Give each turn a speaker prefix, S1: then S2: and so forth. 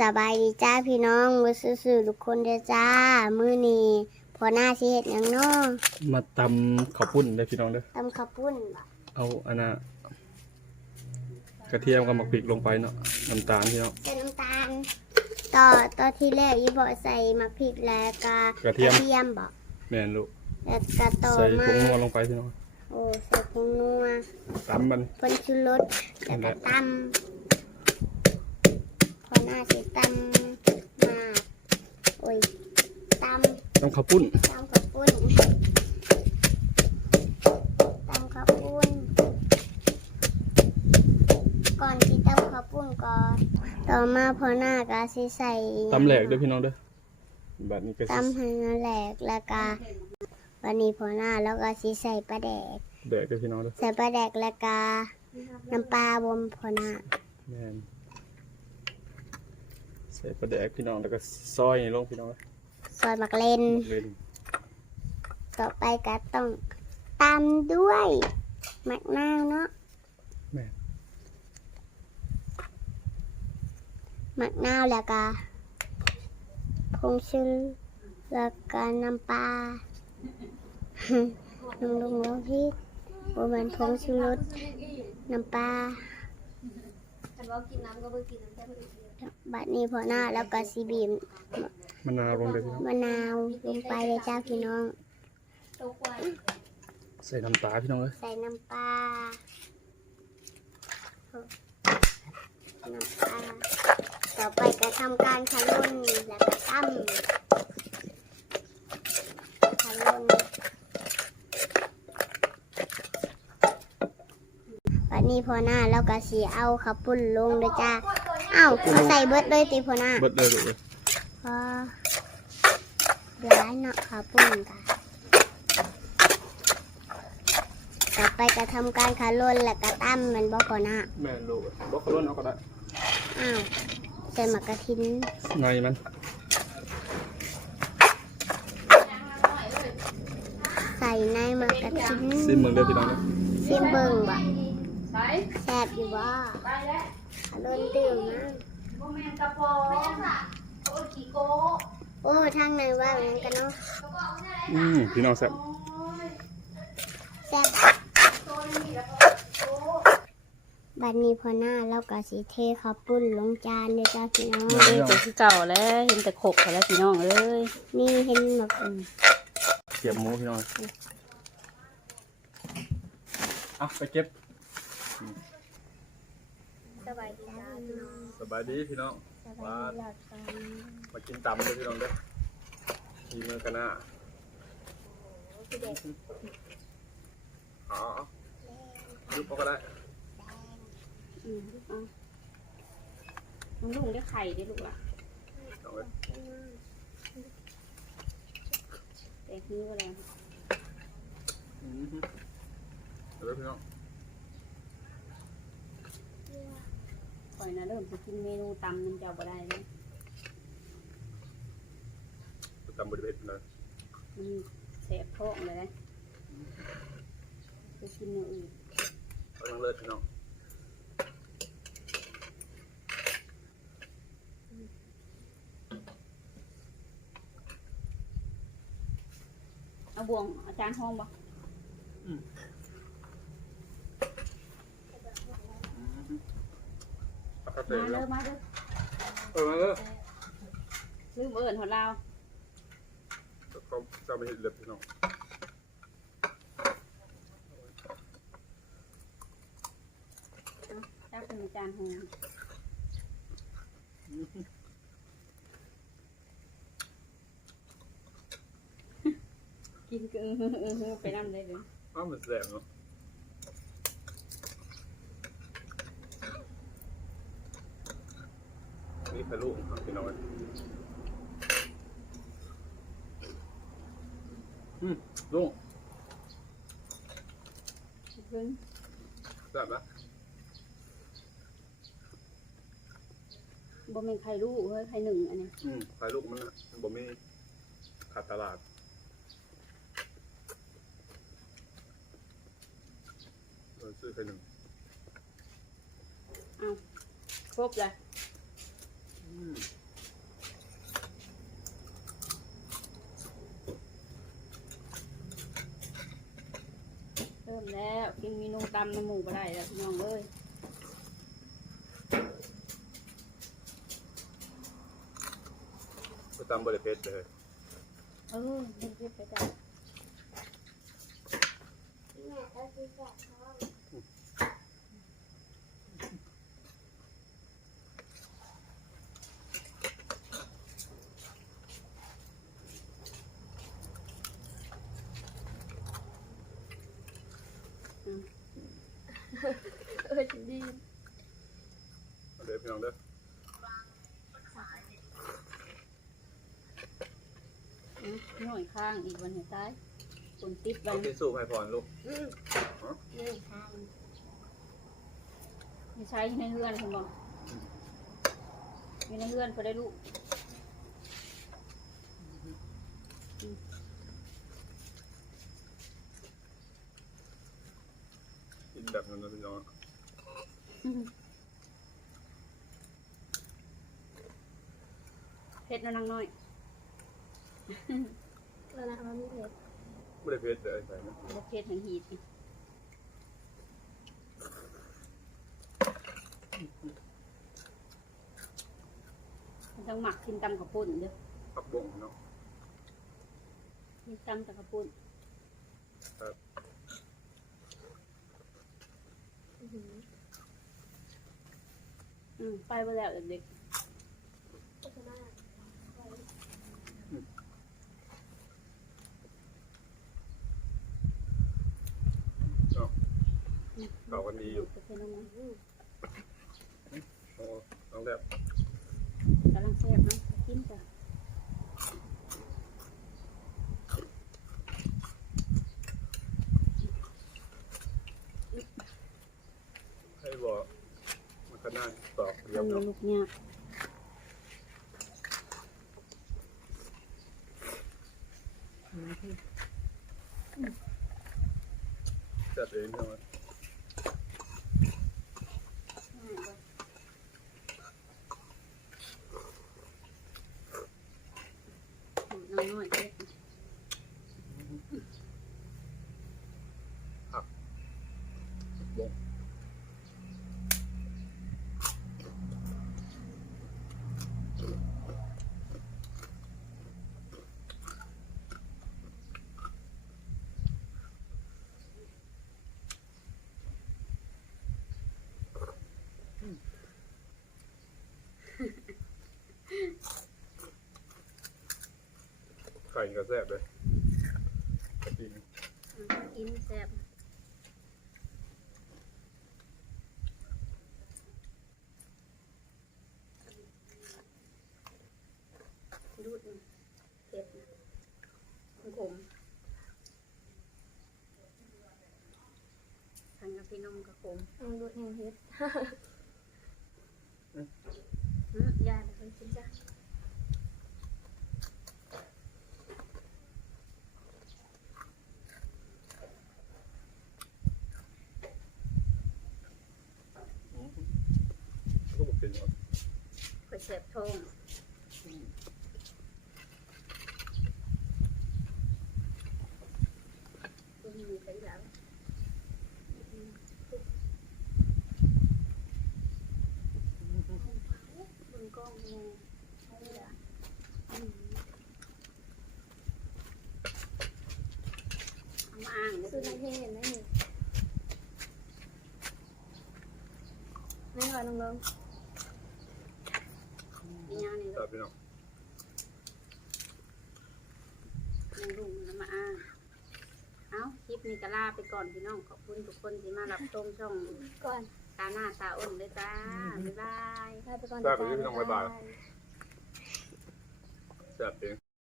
S1: สบายดีจ้าพี่น้องมือซื่อๆทุกคนเด้อจ้า มื้อนี้พอหน้าสิเฮ็ดหยังน้อ
S2: มาตำข้าวปุ้นได้พี่น้องเด้อ
S1: ตำข้าวปุ้นบ่
S2: เอาอันน่ะกระเทียมกับหมักพริกลงไปเนาะ น้ำตาลพี่น้อง
S1: ใส่น้ำตาล ต่อต่อที่แรกอีบ่ใส่มะพริกแล้วก็
S2: กระเทียม
S1: มบ่
S2: แม่นลูก
S1: แล้วก็ต่อ
S2: ใส่ผ
S1: มาง
S2: นัวลงไปพี่น้อง
S1: โอ้ใส่ผงนัว
S2: ตำมัน
S1: ผงชูรสแล้วก็ตำ พอหน้าสิตำมาโอ้ยตำ
S2: ตำข้าวปุ้น
S1: ตำข้าวปุ้นตำข้าวปุ้น ก่อนที่ตำข้าวปุ้นก่อน ต่อมาพอหน้าก็สิใส่
S2: ตำแหลกเด้อพี่น้องเด้อบัดนี้ก็สิ
S1: ตำให้มันแหลกแล้วก็วันนี้พอหน้าแล้วก็สิใส่ปลาแดก
S2: แดกเด้อพี่น้องเด้อ
S1: ใส่ปลาแดกแล้วก็น้ำปลาบนพอหน้า
S2: แม่นใส่ปลาแดกพี่น้องแล้วก็ซอยนี่ลงพี่น้องเด้อ
S1: ซอยหมักเล่น
S2: เล่น
S1: ต่อไปก็ต้องตำด้วยมะนาวเนาะ
S2: แม่น
S1: มะนาวแล้วก็ผงชูรสแล้วก็น้ำปลาลุงลุงแล้วพี่บแมันผงชูรสน้ำปลา บัดนี้พอหน้าแล้วก็ซีบีม
S2: มะนาวลงเด้อพี่น้อง
S1: มะนาวลงไปเลยจ้าพี่น้อง
S2: ใส่น้ำตาลพี่น้องเอ้ย
S1: ใส่น้ำปลาน้ำปลาต่อไปก็ทำการขลุ่นแล้วก็ตั้มขลุ่นวั นนี้พอหน้าแล้วก็สีเอาขับปุ่นลงเลยจ้าเอ้ามาใส่เบิดเลยตีพอหน้า
S2: เบิดเลยลูกเอ้ย
S1: พอร้ายเนาะขับปุ่นกันต่อไปก็ทำการขลุ่นแล้วก็ตั้มมันบ่พอหน้า
S2: แม่นลูกบ่ขลุ่นเอาก็ได้
S1: อ้าวใส่หมักกระทิน
S2: ในมัน
S1: ใส่ในหมักกระทิน
S2: ซิมเบิ่งเด้อพี่น้องเด้อ
S1: ซิมเบิ่งบ่ แซ่บอยู่บ่ขลุ่นตื่มนะโอ้ทางในว่าเหมือนกันเนาะ
S2: อืมพี่น้องแซ่บ
S1: แซ่บบัดนี้พอหน้าแล้วก็สีเทข้าวปุ้นลงจานเลยจ้าพี่น้อง
S2: แม่นพี่น้อง
S3: เป็นคือเก่าแล้วเห็นแต่ขกเขาแล้วพี่น้องเอ้ย
S1: นี่เห็นแบบ
S2: เสียบหมูพี่น้องอะไปเก็บ
S1: สบายดีจ้าพี่น้อง
S2: สบายดีพี่น้อง
S1: สบายดีหลับกัน
S2: มากินตำเลยพี่น้องเด้อมีมือกันหน้า
S1: พี่เด็ก
S2: อ๋อยุบเอาก็ได้
S3: อืมเอาน้องลุงได้ไข่ได้ลูกละ
S2: น้องเอ้ย
S3: แต่คืออะไร
S2: อืมฮึเดี๋ยวพี่น้อง
S3: อยนะเริ่มจะกินเมนูตำน้ำเจ้าบ่ได้เลย
S2: ตำบริเวณเลย
S3: มันแสบท้องเลยนะไปกินอย่างอื่น
S2: เอาต้องเลิศพี่น้อง
S3: เอาบวงอาจารย์ห้องบ่
S2: ปกติ
S3: มา
S2: แล้
S3: เด้
S2: ว
S3: อมาเด้อ
S2: เออมาเด้อ
S3: ลืมเอิญของเรา
S2: เขาจะไม่เห็นเล็บพี่น้อง
S3: เจ้าเป็นอาจารย์ห้องกินก็เออเออเออไปนั่นได้เลย
S2: อ้าวมันแสบเนาะ นี่คือลูกครับพี่น้องเอ้ยอืมลูก
S3: เพิ่ง
S2: แซ่บนะ
S3: บ่แม่นไข่ลูกเฮ้ยไข่หนึ่งอันนี้
S2: อืมขายลูกมันน่ะมันบ่มีขาดตลาดเออซื้อไปหนึ่ง
S3: ครบเลย
S2: อ
S3: เริ่มแล้วกินเมนูตำน้ำหมูไปได้แล้วพี่น้องเอ้ย
S2: ไปตามบริเพชรเลย
S3: เออเรียบไปได้
S1: แม่เอาสิแกะท้อง
S3: เออดี
S2: เอาเดี๋ยวพี่น้องเด้อ
S3: อืมหน่อยข้างอีกวันหนึ่งซ้ายคนติดไป
S2: เอาที่สู้ให้พรลูก
S1: อืมนี่ค่ะ
S3: ไม่ใช้ในเฮือนคุณบอกมีในเฮือนพอได้ลูก
S2: กินแบบนั้นนะพี่น้อง
S3: เพชรนางน้อย
S1: แล้วนะคะมันมีเผ็ด
S2: บริเพชรเลยใส่นะ
S3: บเพชรแห่งหีดนี่มันต้องหมักกินตำกับปุ่นเด้อ
S2: ผักบุ้งเนาะ
S3: กินตำกับปุ่น
S1: อื้อหือ
S3: อืมไปไปแล้วเด็ก
S1: โฆษณา
S2: เนาะ
S3: ๆอืม
S2: เข้ากันดีอยู่
S3: จะเป็นยังไง
S2: โอ้น้องแบบ
S3: กำลังแซ่บเนาะกินจ้ะ
S2: ให้บอกมัน ก็น่าตอกเดียว
S3: ทำ
S2: เนาะ
S3: ลูกเนี่ย
S2: จัดเองใช่ไหม
S3: น้อยน้อยๆเด็ก
S2: บุ้งไข่ก็แซ่บเลยกระทิง
S3: กินแซ่บดูดมันเผ็ดนะมันขมทานกับพี่นมกับขม
S1: ลองดูแห่งเผ็ด
S3: อืมยาเดี๋ยวไปกินจ้ะ
S2: ก็บอกเป็นว่า
S3: ไป แซ่บท้องอืมมีใครหลังมึงก็งูใช่ละอืมเอามาอ่าง
S1: ซื้อน้ำเผ็ดได้หนึ่ไม่หวานน้องลง
S3: อีหยังนี่
S2: ครั
S3: ลู
S2: บ
S3: ก
S2: พี่น้อง
S3: ยังลุงน้ำมาอ่างเอาค ลิปนี้ก็ลาไปก่อนพี่น้องขอบคุณทุกคนที่มารับชมช่อง
S1: ก่อน
S3: ตาหน้าตาอ้นเลยจ้าบ๊ายบาย
S1: ลาไปก่อน
S2: แซ่บไปที่พี่น้องบ๊ายบาย แซ่บเอง